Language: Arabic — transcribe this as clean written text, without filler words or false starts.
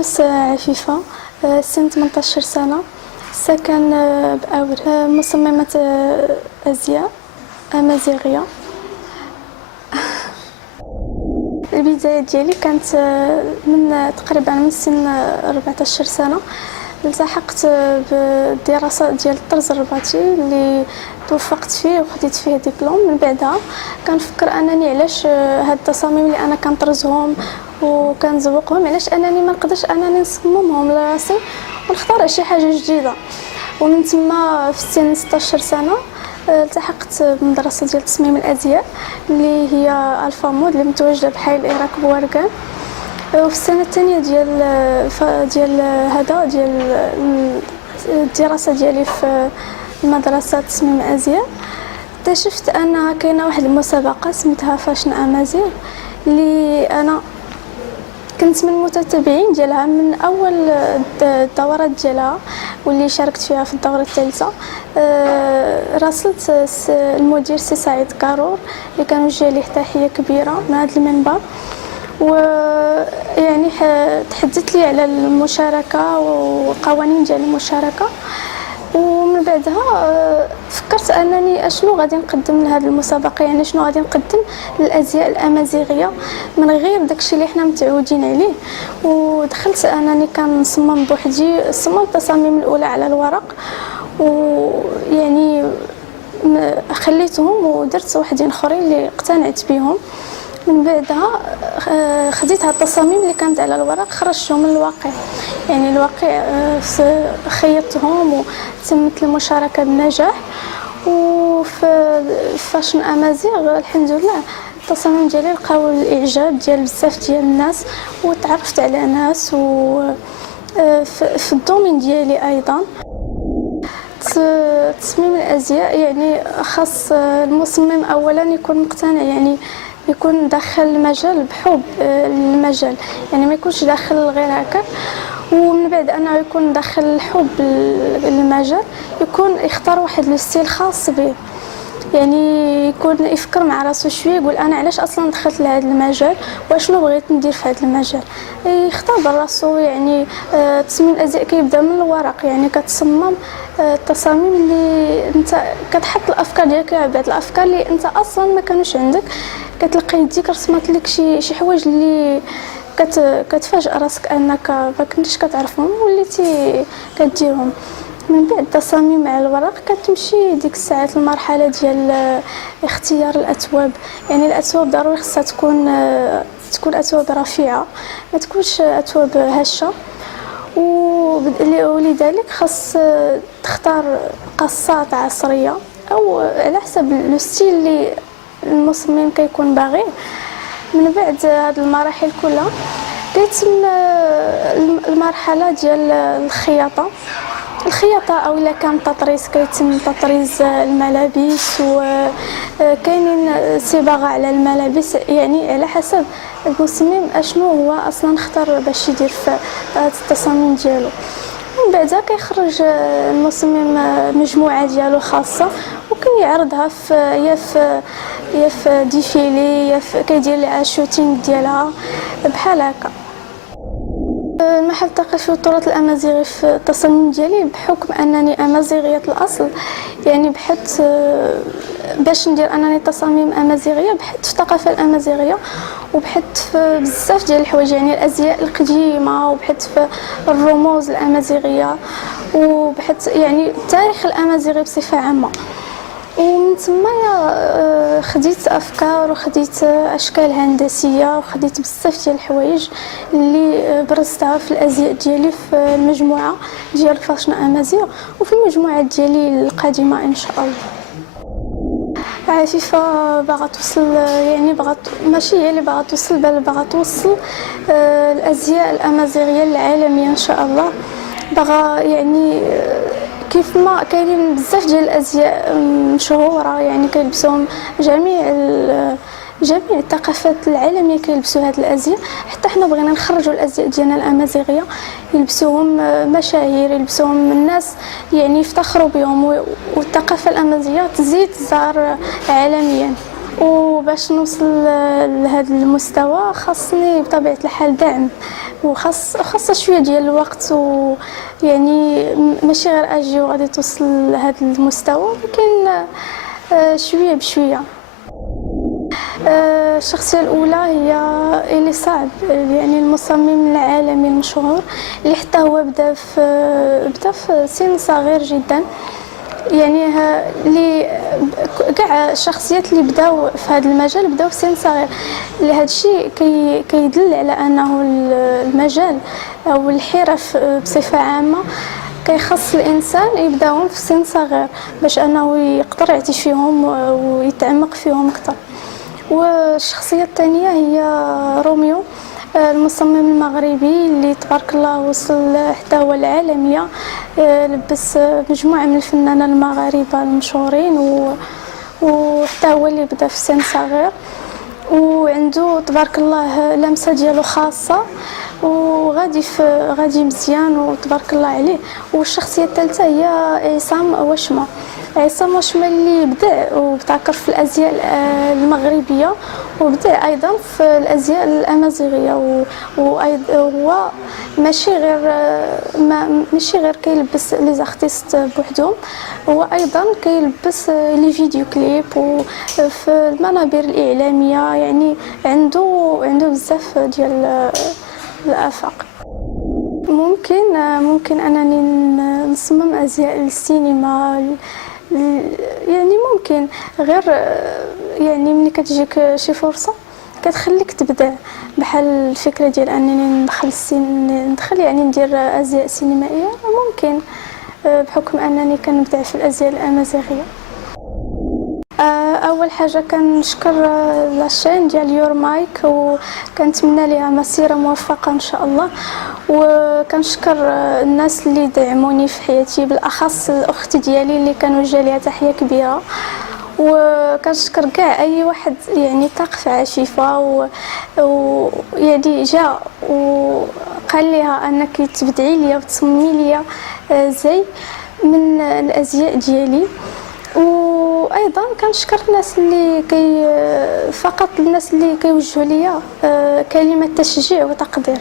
نحس عفيفة، سن 18 سنة، ساكن بأور، مصممة أزياء أمازيغية. البداية ديالي كانت من تقريبا من سن 14 سنة. التحقت بالدراسة ديال الطرز الرباطي اللي توفقت فيه وخديت فيه دبلوم. من بعدها كنفكر انني علاش هاد التصاميم اللي انا كنطرزهم وكنزوقهم علاش انني ما نقدرش انني نصممهم لراسي ونختار شي حاجه جديده. ومن تما في سن 16 سنه التحقت بمدرسه ديال تصميم الازياء اللي هي الفا مود اللي متواجده بحي العراق بواركان. وفي السنه الثانيه ديال الدراسه ديالي في مدرسه تصميم الازياء اكتشفت ان كاينه واحد المسابقه سميتها فاشن امازيغ اللي انا كنت من المتتبعين ديالها من اول الدورات ديالها واللي شاركت فيها في الدوره الثالثه. راسلت المدير سي سعيد كارور اللي كان وجه لي تحيه كبيره من هذا المنبر، ويعني تحدثت لي على المشاركه وقوانين ديال المشاركه. ومن بعدها فكرت انني اشنو غادي نقدم لهذه المسابقه، يعني شنو غادي نقدم للازياء الامازيغيه من غير داكشي اللي حنا متعودين عليه. ودخلت انني كنصمم بوحدي، صممت التصاميم الاولى على الورق ويعني خليتهم ودرت وحدين اخرين اللي اقتنعت بهم. من بعدها خديت هاد التصاميم اللي كانت على الورق خرجتهم من الواقع، يعني الواقع خيطتهم وتمت المشاركه بنجاح. وفي فاشن امازيغ الحمد لله التصاميم ديالي لقاو الاعجاب ديال بزاف ديال الناس وتعرفت على ناس في الدومين ديالي ايضا. تصميم الازياء يعني خاص المصمم اولا يكون مقتنع، يعني يكون داخل المجال بحب المجال، يعني ما يكونش داخل غير هكا. ومن بعد انه يكون داخل الحب المجال يكون يختار واحد الستيل خاص به، يعني يكون يفكر مع راسو شويه يقول انا علاش اصلا دخلت لهذا المجال واشنو بغيت ندير في هذا المجال، يختار براسو. يعني تصميم الازياء كيبدا من الورق، يعني كتصمم التصاميم اللي انت كتحط الافكار ديالك، بعض الافكار اللي انت اصلا ما كانوش عندك كتلقى يديك رسمات لك شي حوايج اللي كتفاجئ راسك انك ما كنتيش كتعرفهم وليتي كديرهم. من بعد التصاميم على الورق كتمشي ديك الساعات المرحله ديال اختيار الاثواب، يعني الاثواب ضروري خصها تكون اثواب رفيعه، ما تكونش اثواب هشه. ولذلك خاص تختار قصات عصريه او على حسب لو ستيل اللي المصمم كيكون باغي. من بعد هاد المراحل كلها كيتم المرحله ديال الخياطه او الا كان تطريز كيتم تطريز الملابس، وكاينين صباغه على الملابس، يعني على حسب المصمم اشنو هو اصلا اختار باش يدير في هاد التصاميم ديالو. من بعدها كيخرج المصمم مجموعه ديالو خاصه وكيعرضها يا في ديفيلي يا كيدير لها شوتينغ ديالها بحال هكا. المحل الثقافي والتراث الامازيغي في التصاميم ديالي بحكم انني امازيغيه الاصل، يعني بحثت باش ندير انني تصاميم امازيغيه، بحثت في الثقافه الامازيغيه وبحثت في بزاف ديال الحوايج، يعني الازياء القديمه، وبحثت في الرموز الامازيغيه، وبحثت يعني التاريخ الامازيغي بصفه عامه. ومن تما خديت افكار وخديت اشكال هندسيه وخديت بزاف ديال الحوايج اللي برزتها في الازياء ديالي في المجموعه ديال فاشن امازيغ وفي المجموعه ديالي القادمه ان شاء الله. عفيفه باغا توصل، يعني ماشي هي اللي باغا توصل بل باغا توصل الازياء الامازيغيه العالميه ان شاء الله. باغا يعني كيف ما كاينين بزاف ديال الازياء مشهوره، يعني كيلبسوهم جميع الثقافات العالميه كيلبسوا هاد الازياء، حتى حنا بغينا نخرجوا الازياء ديالنا الامازيغيه يلبسوهم مشاهير، يلبسوهم الناس يعني يفتخروا بهم، والثقافه الامازيغيه تزيد تظهر عالميا. وباش نوصل لهذا المستوى خاصني بطبيعه الحال دعم وخاصة شويه ديال الوقت، ويعني ماشي غير اجي وغادي توصل لهذا المستوى، ولكن شويه بشويه. الشخصية الأولى هي إلي صعب، يعني المصمم العالمي المشهور اللي حتى هو بدا في سن صغير جدا. يعني اللي كاع الشخصيات اللي بداو في هذا المجال بداو في سن صغير، لهذا الشيء كيدل على أنه المجال أو الحرف بصفة عامة كيخص الانسان يبداهم في سن صغير باش انه يقدر يعيش فيهم ويتعمق فيهم اكثر. والشخصيه الثانيه هي روميو، المصمم المغربي اللي تبارك الله وصل حتى هو العالميه، لبس مجموعه من الفنانين المغاربه المشهورين، وحتى هو اللي بدا في سن صغير، وعنده تبارك الله لمسه ديالو خاصه غادي مزيان وتبارك الله عليه. والشخصيه الثالثه هي عصام وشمه. عصام وشمه اللي بدع وابتكر في الازياء المغربيه، وبدع ايضا في الازياء الامازيغيه، وهو ماشي غير كيلبس لي زارتيست بوحدهم، هو ايضا كيلبس لي فيديو كليب وفي المنابر الاعلاميه. يعني عنده بزاف ديال الآفاق. ممكن أنني نصمم أزياء للسينما، يعني ممكن غير يعني ملي كتجيك شي فرصة كتخليك تبدع، بحال الفكرة ديال أنني ندخل يعني ندير أزياء سينمائية. ممكن بحكم أنني كنبدع في الأزياء الأمازيغية. اول حاجه كنشكر لاشين ديال يور مايك، وكنتمنى ليها مسيره موفقه ان شاء الله. وكنشكر الناس اللي دعموني في حياتي، بالاخص الاخت ديالي اللي كنوجه ليها تحيه كبيره. وكنشكر كاع اي واحد يعني طاق في عشيفه ويعني جا وقال ليها انك تبدعي ليا وتصممي ليا زي من الازياء ديالي. وايضا كنشكر الناس اللي فقط الناس اللي كيوجهوا ليا كلمه تشجيع وتقدير.